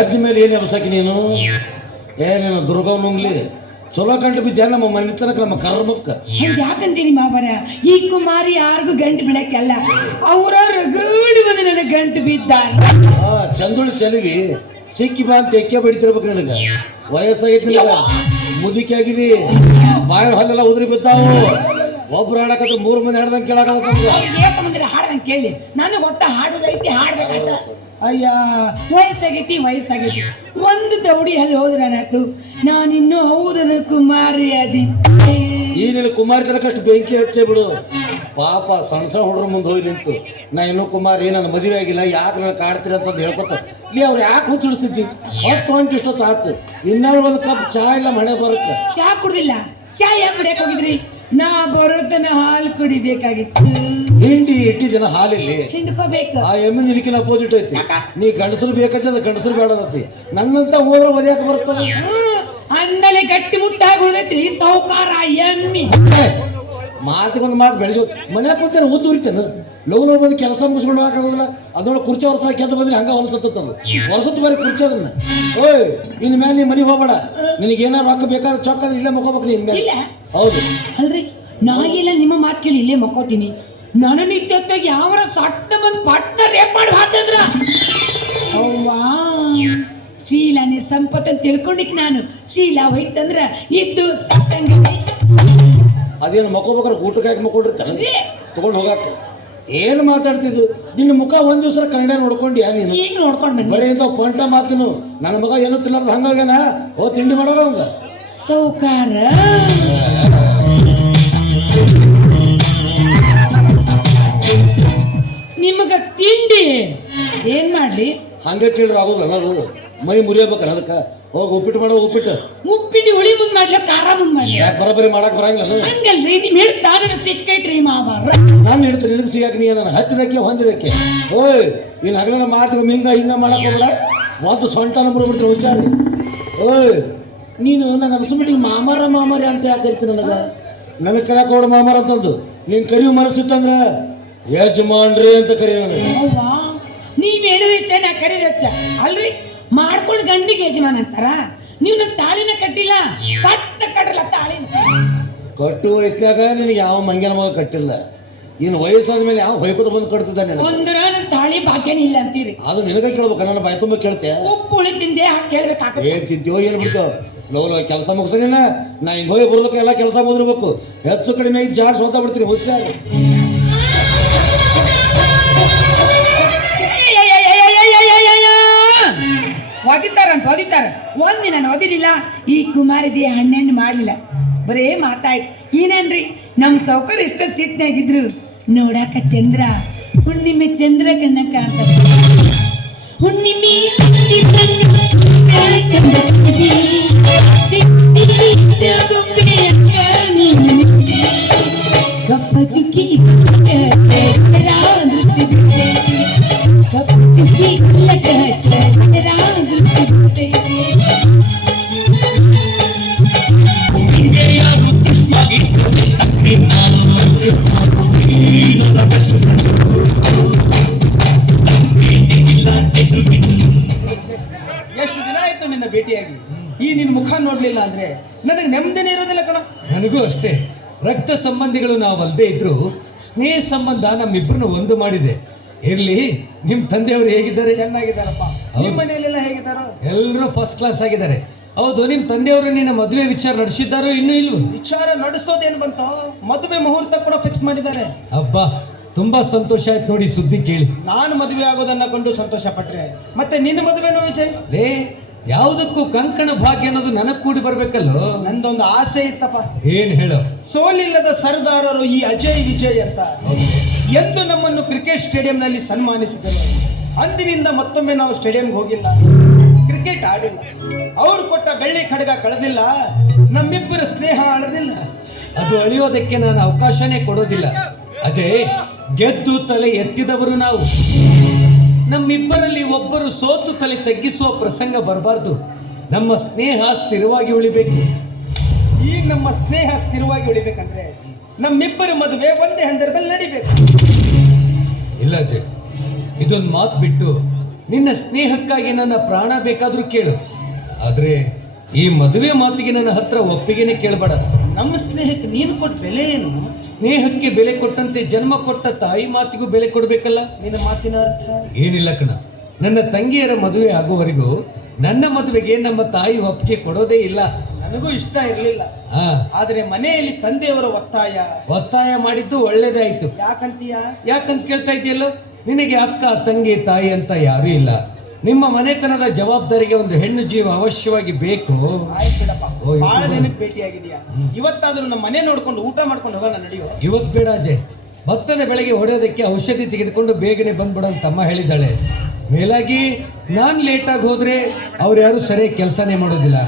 ಎದ್ದ ಮೇಲೆ ಏನು ಎಬ್ಸಕ್ಕೆ ನೀನು ಏನೇನು ದುರ್ಗವನುಂಗ್ಲಿ ಚಲೋ ಗಂಟು ಬಿದ್ದ ನಮ್ಮ ಮನೆ ತನಕ ನಮ್ಮ ಕರ್ಮಕ್ಕೆ ಯಾಕಂತೀನಿ ಮಾವರ ಈ ಕುಮಾರಿ ಯಾರಿಗೂ ಗಂಟು ಬೀಳಕ್ಕಲ್ಲ ಅವ್ರವ್ರ ಗೂಡಿ ಬಂದು ನನಗೆ ಗಂಟು ಬಿದ್ದ ಚಂದುಳಿ ಚೆಲುವಿ ಸಿಕ್ಕಿ ಬಾ ಅಂತ ಎಕ್ಕೆ ಬಡಿತಿರ್ಬೇಕು ನಿನಗೆ ವಯಸ್ಸಾಗೈತಿ ನಿನಗ ಮುದುಕಿ ಆಗಿದೆ ಬಾಯಿ ಹಲ್ಲೆಲ್ಲ ಉದುರಿ ಬಿದ್ದಾವು ಒಬ್ರು ಹಾಡಕತ್ರ 3 ಮಂದಿ ಹಾಡ್ದಂಗೆ ಕೇಳಕ ಹಾಡ್ದಂಗೆ ಕೇಳಿ ನಾನು ಒಟ್ಟ ಹಾಡೋದೈತಿ ಹಾಡ್ಬೇಕಾಯ್ತ ಅಯ್ಯ ವಯಸ್ಸಾಗೈತಿ ಒಂದು ದೌಡಿ ಅಲ್ಲಿ ಹೋದ್ರನಾತು ನಾನಿನ್ನೂ ಹೌದನ ಕುಮಾರಿ ಅದಿ ಈ ನಿನ್ನ ಕುಮಾರಿ ತನಕಷ್ಟು ಬೆಂಕಿ ಹಚ್ಚೇ ಬಿಡು ಪಾಪ ಸಣ್ಣ ಸಣ್ಣ ಹುಡುಗ್ರ ಮುಂದೆ ಹೋಗಿ ನಿಂತು ನಾ ಇನ್ನೂ ಕುಮಾರಿ ನನ್ನ ಮದುವೆ ಆಗಿಲ್ಲ ಯಾಕೆ ನಾನು ಕಾಡ್ತೀರ ಅಂತ ಹೇಳ್ಕೊತ ಇಲ್ಲಿ ಅವ್ರು ಯಾಕೆ ಹುಚ್ಚಿಡಿಸ್ತಿದ್ದಿ 10 ಗಂಟೆ ಇಷ್ಟೊತ್ತು ಆಯ್ತು ಇನ್ನಾರು ಒಂದು ಕಪ್ ಚಾ ಇಲ್ಲ ಮನೆ ಬರುತ್ತೆ ಚಾ ಕುಡ್ದಿಲ್ಲ ಚಾ ಯಾಕೆ ಕುಡಿಯಕ್ಕೆ ಹೋಗಿದ್ರಿ ನಾ ಬರೋತನ ಹಾಲು ಕುಡಿಬೇಕಾಗಿತ್ತು ಹಿಂಡಿ ಇಟ್ಟಿದ್ದೇನ ಹಾಲಿಲ್ಲಿ ಹಿಂಡ್ಕೋಬೇಕು ಆ ಎಮ್ಮೆ ನಿನಕಿನ ಅಪೋಸಿಟ್ ಐತಿ ನೀ ಗಂಡಸರು ಬೇಕಂತ ಗಂಡಸರು ಬೇಡದತಿ ನನ್ನಂತ ಹೋದ್ರೆ ಒದ್ಯಾಕೆ ಬರ್ತದೆ ಅಂದಲೆ ಗಟ್ಟಿ ಮುಟ್ಟಾಗಿ ಉಳ್ದೈತ್ರಿ ಸೌಕಾರ ಎಮ್ಮಿ ಮಾತಿಗೊಂದು ಮಾತು ಬೆಳೆಸೋ ಮನ್ಯಾಗ ಕುಂತೇನೆ ಉದ್ದು ಉರಿತೇನೆ ಲವ್ ಬಂದು ಕೆಲಸ ಮುಗಿಸ್ಕೊಂಡು ಹಾಕೋದಿಲ್ಲ ಅದೊಳಗೆ ಕುರ್ಚಿ ವರ್ಷ ಕೆದ್ದು ಬಂದ್ರೆ ಹಂಗ ಹೊಲಸತ್ತದು ಹೊಲಸತ್ತು ಬೇರೆ ಕುರ್ಚಿ ಅದನ್ನ ಓಯ್ ಇನ್ ಮೇಲೆ ನೀ ಮನೆಗೆ ಹೋಗ್ಬೇಡ ನಿನಗೇನಾರು ರೊಕ್ಕ ಬೇಕಾದ್ರೆ ಚೊಕ್ಕ ಇಲ್ಲೇ ಮಕ್ಕೋಬೇಕು ನೀನ್ ಮೇಲೆ ಹೌದು ಅಲ್ರಿ ನಾ ಎಲ್ಲ ನಿಮ್ಮ ಮಾತು ಕೇಳಿ ಇಲ್ಲೇ ಮಕ್ಕೋತೀನಿ ನನ್ನ ಇದ್ದತ್ತಾಗ ಯಾವರ ಸಟ್ಟ ಬಂದು ಪಟ್ಟ ರೇಪ್ ಮಾಡಿ ಹಾಕಂದ್ರ ಅವ್ವಾ ಶೀಲಾನೇ ಸಂಪತ್ ಅಂತ ತಿಳ್ಕೊಂಡಿಕ್ ನಾನು ಶೀಲಾ ಹೋಯ್ತಂದ್ರ ಇದ್ದು ಸತ್ತಂಗ ಅದೇನು ಮಕ್ಕೋಬೇಕಾದ್ರೆ ಊಟಕ್ಕೆ ಹಾಕಿ ಮಕ್ಕೊಂಡಿರ್ತಾನೆ ತಗೊಂಡು ಹೋಗಾಕ ಏನು ಮಾತಾಡ್ತಿದ್ದು ನಿನ್ನ ಮುಖ ಒಂದ್ ದಿವಸ ಕನ್ನಡ ನೋಡ್ಕೊಂಡ್ಯಾ ನೀನು ಈಗ ನೋಡ್ಕೊಂಡು ಬರೀ ಇಂಥ ಪಂಟ ಮಾತಿನು ನನ್ನ ಮಗ ಏನು ತಿನ್ನೋದು ಹಂಗಾಗ್ಯಾನ ಓ ತಿಂಡಿ ಮಾಡೋಗ ಅವಂಗ ಸೌಕಾರ ನಿಮಗ ತಿಂಡಿ ಏನ್ ಮಾಡ್ಲಿ ಹಂಗೆ ಕೇಳ್ರಿ ಆಗೋದಲ್ಲ ಅದು ಮೈ ಮುರಿಯಬೇಕಲ್ಲ ಅದಕ್ಕೆ ಹೋಗಿ ಉಪ್ಪಿಟ್ಟು ಮಾಡೋ ಉಪ್ಪಿಟ್ಟು ಹುಳಿ ಮುಂದ್ ಮಾಡ್ಲ ಖಾರ ಮುಂದ್ ಮಾಡ್ಲಿ ಯಾಕೆ ಬರೋಬ್ಬರಿ ಮಾಡಕ್ ಬರಂಗಿಲ್ಲ ಹಂಗಲ್ರಿ ನಿಮ್ ಹಿಡ್ತಾ ನನಗೆ ಸಿಕ್ಕೈತ್ರಿ ಮಾವಾರ ನಾನು ಹೇಳ್ತೀನಿ ನಿನಗೆ ಸಿಗಾಕ ನೀ ನಾನು ಹತ್ತಿದಕ್ಕೆ ಹೊಂದಿದಕ್ಕೆ ಓಯ್ ಇನ್ನು ಹಗಲಿನ ಮಾತು ಹಿಂಗ ಮಾಡಕ್ ಹೋಗಲ್ಲ ಒಂದು ಸೊಂಟ ನಂಬರ್ ಬಿಡ್ತೀನಿ ಹುಷಾರಿ ಓಯ್ ನೀನು ನನ್ನ ಅನ್ಸ್ಬಿಟ್ಟಿಗೆ ಮಾಮಾರಿ ಅಂತ ಯಾಕೆ ಕರಿತೀನಿ ನನಗೆ ಕರೆಯಕ್ಕೆ ಹೋಡ ಮಾಮಾರ ಅಂತಂದು ನೀನು ಕರಿವು ಮನಸ್ಸಿತ್ತಂದ್ರೆ ಯಜಮಾನ್ರಿ ಅಂತ ಕರಿ ನನಗೆ ನೀವೇನದೈತೆ ನಾ ಕರೀದಚ್ಚ ಅಲ್ರಿ ಮಾಡ್ಕೊಂಡು ಗಂಡಿಗೆ ಯಜಮಾನ್ ಅಂತಾರ ನೀವು ನನ್ನ ತಾಳಿನ ಕಟ್ಟಿಲ್ಲ ಸತ್ತ ಕಟ್ಟಲ್ಲ ತಾಳಿ ಕಟ್ಟು ವಯಸ್ಸಿನಾಗ ನಿನಗೆ ಯಾವ ಮಂಗ್ಯನ ಮಗ ಕಟ್ಟಿಲ್ಲ ಇನ್ನು ವಯಸ್ಸಾದ ಮೇಲೆ ಯಾವ ಹೊಯ್ಕೋತ ಬಂದು ಕಟ್ತಿದ್ದಾನೆ ಒಂದರ ನನ್ನ ತಾಳಿ ಭಾಗ್ಯನೇ ಇಲ್ಲ ಅಂತೀರಿ ಅದು ನಿನಗೆ ಕೇಳ್ಬೇಕು ನನ್ನ ಬಾಯಿ ತುಂಬ ಕೇಳ್ತೆ ಉಪ್ಪು ಹುಳಿ ತಿಂದೆ ಹಾಕಿ ಕೇಳ್ಬೇಕಾಗ ಏನ್ ತಿಂತೀವೋ ಏನು ಬಿಡ್ತೇವೆ ಲವ್ ಕೆಲಸ ಮುಗಿಸೋಣ ನಾ ಹಿಂಗೆ ಹೋಗಿ ಬರ್ಬೇಕು ಎಲ್ಲ ಕೆಲಸ ಮುಗಿರ್ಬೇಕು ಹೆಚ್ಚು ಕಡಿಮೆ ಜಾಡ್ ಸೋತ ಬಿಡ್ತೀನಿ ಹುಷಾರು ಓದಿತಾರ ಒಂದಿನ ಓದಿಲಿಲ್ಲ ಈ ಕುಮಾರಿದಿ ಹಣ್ಣೆಣ್ಣು ಮಾಡಲಿಲ್ಲ ಬರೇ ಮಾತಾಯ್ತು ಏನೇನ್ರಿ ನಮ್ಮ ಸೌಕರ್ಯ ಇಷ್ಟ ಸಿಟ್ನಾಗಿದ್ರು ನೋಡಾಕ ಚಂದ್ರ ಹುಣ್ಣಿಮೆ ಚಂದ್ರ ಕಣ್ಣ ಕಾಣ್ತಾರೆ ಹುಣ್ಣಿಮೆ ಕಪ್ಪ ಚುಕ್ಕಿ ಎಷ್ಟು ದಿನ ಆಯ್ತು ನಿನ್ನ ಭೇಟಿಯಾಗಿ ಈ ನಿನ್ನ ಮುಖ ನೋಡ್ಲಿಲ್ಲ ಅಂದ್ರೆ ನನಗೆ ನೆಮ್ಮದಿನೇ ಇರೋದಿಲ್ಲ ಕಣ. ನನಗೂ ಅಷ್ಟೇ. ರಕ್ತ ಸಂಬಂಧಿಗಳು ನಾವಲ್ಲದೆ ಇದ್ರು ಸ್ನೇಹ ಸಂಬಂಧ ನಮ್ಮಿಬ್ಬರನ್ನು ಒಂದು ಮಾಡಿದೆ. ಇರ್ಲಿ, ನಿಮ್ ತಂದೆಯವರು ಹೇಗಿದ್ದಾರೆ? ಚೆನ್ನಾಗಿದ್ದಾರಪ್ಪ. ನಿಮ್ಮ ಮನೆಯಲ್ಲೆಲ್ಲ ಹೇಗಿದ್ದಾರೋ? ಎಲ್ಲರೂ ಫಸ್ಟ್ ಕ್ಲಾಸ್ ಆಗಿದ್ದಾರೆ. ಹೌದು, ನಿಮ್ ತಂದೆಯವರು ನಿನ್ನ ಮದುವೆ ವಿಚಾರ ನಡೆಸಿದ್ದಾರೋ ಇನ್ನೂ ಇಲ್ವ? ವಿಚಾರ ನಡೆಸೋದೇನು ಬಂತು, ಮದುವೆ ಮುಹೂರ್ತ ಕೂಡ ಫಿಕ್ಸ್ ಮಾಡಿದ್ದಾರೆ. ಅಬ್ಬಾ, ತುಂಬಾ ಸಂತೋಷ ಆಯ್ತು ನೋಡಿ ಸುದ್ದಿ ಕೇಳಿ. ನಾನು ಮದುವೆ ಆಗೋದನ್ನ ಕೊಂಡು ಸಂತೋಷ ಪಟ್ರೆ ಮತ್ತೆ ನಿನ್ನ ಮದುವೆನೋ ವಿಜಯ್? ರೇ, ಯಾವುದಕ್ಕೂ ಕಂಕಣ ಭಾಗ್ಯ ಅನ್ನೋದು ನನಗ್ ಕೂಡಿ ಬರ್ಬೇಕಲ್ಲೋ. ನಂದೊಂದು ಆಸೆ ಇತ್ತಪ್ಪ. ಏನ್ ಹೇಳೋ? ಸೋಲಿಲ್ಲದ ಸರ್ದಾರರು ಈ ಅಜಯ್ ವಿಜಯ್ ಅಂತ ಎಂದು ನಮ್ಮನ್ನು ಕ್ರಿಕೆಟ್ ಸ್ಟೇಡಿಯಂನಲ್ಲಿ ಸನ್ಮಾನಿಸಿದರು. ಅಂದಿನಿಂದ ಮತ್ತೊಮ್ಮೆ ನಾವು ಸ್ಟೇಡಿಯಂಗೆ ಹೋಗಿಲ್ಲ, ಕ್ರಿಕೆಟ್ ಆಡಿಲ್ಲ. ಅವ್ರು ಕೊಟ್ಟ ಬೆಳ್ಳಿ ಖಡ್ಗ ಕಳೆದಿಲ್ಲ, ನಮ್ಮಿಬ್ಬರ ಸ್ನೇಹ ಅಳದಿಲ್ಲ. ಅದು ಅಳಿಯೋದಕ್ಕೆ ನಾನು ಅವಕಾಶನೇ ಕೊಡೋದಿಲ್ಲ. ಅದೇ ಗೆದ್ದು ತಲೆ ಎತ್ತಿದವರು ನಾವು. ನಮ್ಮಿಬ್ಬರಲ್ಲಿ ಒಬ್ಬರು ಸೋತು ತಲೆ ತಗ್ಗಿಸುವ ಪ್ರಸಂಗ ಬರಬಾರ್ದು. ನಮ್ಮ ಸ್ನೇಹ ಸ್ಥಿರವಾಗಿ ಉಳಿಬೇಕು. ಈಗ ನಮ್ಮ ಸ್ನೇಹ ಸ್ಥಿರವಾಗಿ ಉಳಿಬೇಕಂದ್ರೆ ನಮ್ಮಿಬ್ಬರ ಮದುವೆ ಒಂದೇ ಹಂದರದಲ್ಲಿ ನಡಿಬೇಕು. ಇಲ್ಲ ಅಜಯ್, ಇದೊಂದು ಮಾತು ಬಿಟ್ಟು ನಿನ್ನ ಸ್ನೇಹಕ್ಕಾಗಿ ನನ್ನ ಪ್ರಾಣ ಬೇಕಾದ್ರೂ ಕೇಳು, ಆದ್ರೆ ಈ ಮದುವೆ ಮಾತಿಗೆ ನನ್ನ ಹತ್ರ ಒಪ್ಪಿಗೆನೆ ಕೇಳಬೇಡ. ನಮ್ಮ ಸ್ನೇಹಕ್ಕೆ ನೀನು ಕೊಟ್ಟ ಬೆಲೆ ಏನು? ಸ್ನೇಹಕ್ಕೆ ಬೆಲೆ ಕೊಟ್ಟಂತೆ ಜನ್ಮ ಕೊಟ್ಟ ತಾಯಿ ಮಾತಿಗೂ ಬೆಲೆ ಕೊಡ್ಬೇಕಲ್ಲ. ನಿನ್ನ ಮಾತಿನ ಅರ್ಥ ಏನಿಲ್ಲ ಕಣ, ನನ್ನ ತಂಗಿಯರ ಮದುವೆ ಆಗುವವರೆಗೂ ನನ್ನ ಮದುವೆಗೆ ನಮ್ಮ ತಾಯಿ ಒಪ್ಪಿಗೆ ಕೊಡೋದೇ ಇಲ್ಲ. ನನಗೂ ಇಷ್ಟ ಇರಲಿಲ್ಲ, ಹಾ, ಆದ್ರೆ ಮನೆಯಲ್ಲಿ ತಂದೆಯವರ ಒತ್ತಾಯ ಮಾಡಿದ್ದು ಒಳ್ಳೇದೇ ಆಯ್ತು. ಯಾಕಂತೀಯ? ಯಾಕಂತ ಕೇಳ್ತಾ ಇದೆಯಲ್ಲ, ನಿನಗೆ ಅಕ್ಕ ತಂಗಿ ತಾಯಿ ಅಂತ ಯಾರೂ ಇಲ್ಲ. ನಿಮ್ಮ ಮನೆತನದ ಜವಾಬ್ದಾರಿಗೆ ಒಂದು ಹೆಣ್ಣು ಜೀವ ಅವಶ್ಯವಾಗಿ ಬೇಕು. ಆಯ್ತು ಬಿಡಪ್ಪ, ಓ, ಬಹಳ ದಿನಕ್ಕೆ ಭೇಟಿಯಾಗಿದೆಯಾ. ಇವತ್ತಾದ್ರೂ ನಮ್ಮ ಮನೆ ನೋಡ್ಕೊಂಡು ಊಟ ಮಾಡ್ಕೊಂಡು ಹೋಗೋಣ, ನಡೆಯೋ. ಇವತ್ತು ಬೇಡ ಅಜಯ್, ಭತ್ತದ ಬೆಳೆಗೆ ಹೊಡೆಯೋದಕ್ಕೆ ಔಷಧಿ ತೆಗೆದುಕೊಂಡು ಬೇಗನೆ ಬಂದ್ಬಿಡ ಅಂತ ಅಮ್ಮ ಹೇಳಿದ್ದಾಳೆ. ಮೇಲಾಗಿ ನಾನು ಲೇಟಾಗಿ ಹೋದ್ರೆ ಅವ್ರು ಯಾರು ಸರಿಯಾಗಿ ಕೆಲಸನೇ ಮಾಡೋದಿಲ್ಲ.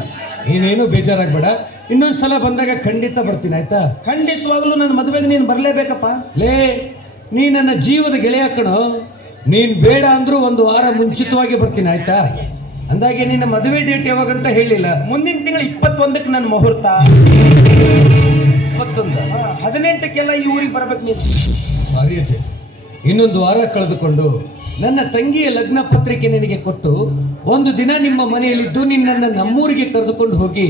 ನೀನೇನು ಬೇಜಾರಾಗ್ಬೇಡ, ಇನ್ನೊಂದ್ಸಲ ಬಂದಾಗ ಖಂಡಿತ ಬರ್ತೀನಿ, ಆಯ್ತಾ? ಖಂಡಿತವಾಗ್ಲೂ ನನ್ನ ಮದುವೆಗೆ ನೀನು ಬರಲೇಬೇಕಪ್ಪ. ಲೇ, ನೀ ನನ್ನ ಜೀವದ ಗೆಳೆಯ ಕಣೋ. ನೀನ್ ಬೇಡ ಅಂದ್ರೂ ಒಂದು ವಾರ ಮುಂಚಿತವಾಗಿ ಬರ್ತೀನಿ, ಆಯ್ತಾ? ಅಂದಾಗೆ ನಿನ್ನ ಮದುವೆ ಡೇಟ್ ಯಾವಾಗಂತ ಹೇಳಿಲ್ಲ. ಮುಂದಿನ ತಿಂಗಳು 21ಕ್ಕೆ ನನ್ನ ಮುಹೂರ್ತ. 21? 18ಕ್ಕೆಲ್ಲ ಈ ಊರಿಗೆ ಬರ್ಬೇಕು ನೀನು. ಸಾರಿ ಅಜಯ್, ಇನ್ನೊಂದು ವಾರ ಕಳೆದುಕೊಂಡು ನನ್ನ ತಂಗಿಯ ಲಗ್ನ ಪತ್ರಿಕೆ ನಿನಗೆ ಕೊಟ್ಟು ಒಂದು ದಿನ ನಿಮ್ಮ ಮನೆಯಲ್ಲಿದ್ದು ನಿನ್ನನ್ನು ನಮ್ಮೂರಿಗೆ ಕರೆದುಕೊಂಡು ಹೋಗಿ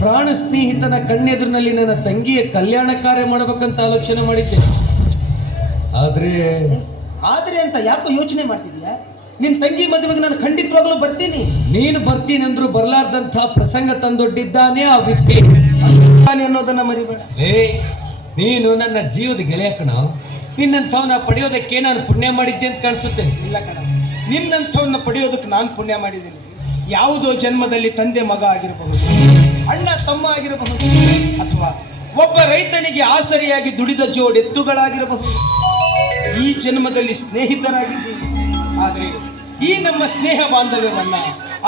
ಪ್ರಾಣ ಸ್ನೇಹಿತನ ಕಣ್ಣೆದುರಿನಲ್ಲಿ ನನ್ನ ತಂಗಿಯ ಕಲ್ಯಾಣ ಕಾರ್ಯ ಮಾಡಬೇಕಂತ ಆಲೋಚನೆ ಮಾಡಿದ್ದೆ. ಆದ್ರೆ ಅಂತ ಯಾಕೋ ಯೋಚನೆ ಮಾಡ್ತಿದ್ಯಾ? ನಿನ್ ತಂಗಿ ಮದುವೆಗೆ ನಾನು ಖಂಡಿತವಾಗ್ಲೂ ಬರ್ತೀನಿ. ನೀನು ಬರ್ತೀನಂದ್ರು ಬರ್ಲಾರ್ದಂಥ ಪ್ರಸಂಗ ತಂದೊಡ್ಡಿದ್ದಾನೆ ಆ ವಿಧಿ ಅನ್ನೋದನ್ನ ಮರಿಬೇಡ. ನೀನು ನನ್ನ ಜೀವದ ಗೆಳೆಯ ಕಣ. ನಿನ್ನಂಥವನ್ನ ಪಡೆಯೋದಕ್ಕೆ ನಾನು ಪುಣ್ಯ ಮಾಡಿದ್ದೆ ಅಂತ ಕಾಣಿಸುತ್ತೆ. ಇಲ್ಲ ಕಣ, ನಿನ್ನಂಥವನ್ನ ಪಡೆಯೋದಕ್ಕೆ ನಾನು ಪುಣ್ಯ ಮಾಡಿದ್ದೀನಿ. ಯಾವುದೋ ಜನ್ಮದಲ್ಲಿ ತಂದೆ ಮಗ ಆಗಿರಬಹುದು, ಅಣ್ಣ ತಮ್ಮ ಆಗಿರಬಹುದು, ಅಥವಾ ಒಬ್ಬ ರೈತನಿಗೆ ಆಸರೆಯಾಗಿ ದುಡಿದ ಜೋಡೆತ್ತುಗಳಾಗಿರಬಹುದು. ಈ ಜನ್ಮದಲ್ಲಿ ಸ್ನೇಹಿತರಾಗಿದ್ದೀವಿ. ಆದರೆ ಈ ನಮ್ಮ ಸ್ನೇಹ ಬಾಂಧವ್ಯವನ್ನ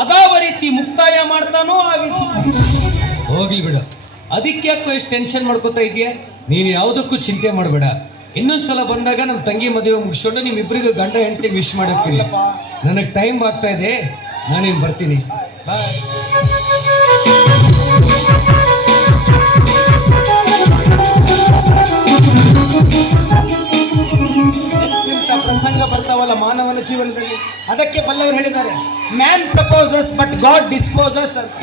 ಅದಾವ ರೀತಿ ಮುಕ್ತಾಯ ಮಾಡ್ತಾನೋ ಆ ವಿಧಿ. ಹೋಗ್ಲಿ ಬಿಡು, ಅದಕ್ಕೆ ಯಾಕೋ ಎಷ್ಟು ಟೆನ್ಷನ್ ಮಾಡ್ಕೋತಾ ಇದೆಯಾ? ನೀನು ಯಾವುದಕ್ಕೂ ಚಿಂತೆ ಮಾಡಬೇಡ. ಇನ್ನೊಂದ್ಸಲ ಬಂದಾಗ ನಮ್ಮ ತಂಗಿ ಮದುವೆ ಮುಗಿಸ್ಕೊಂಡು ನಿಮ್ಮಿಬ್ಬರಿಗೂ ಗಂಡ ಹೆಂಡತಿಗೆ ವಿಶ್ ಮಾಡೋಕ್ಕಿಲ್ಲ. ನನಗೆ ಟೈಮ್ ಆಗ್ತಾ ಇದೆ, ನಾನೇನು ಬರ್ತೀನಿ. ಬಾಯ್. ಪ್ರಸಂಗ ಬರ್ತಾವಲ್ಲ ಮಾನವನ ಜೀವನದಲ್ಲಿ, ಅದಕ್ಕೆ ಬಲ್ಲವರು ಹೇಳಿದ್ದಾರೆ, man proposes but god disposes ಅಂತ.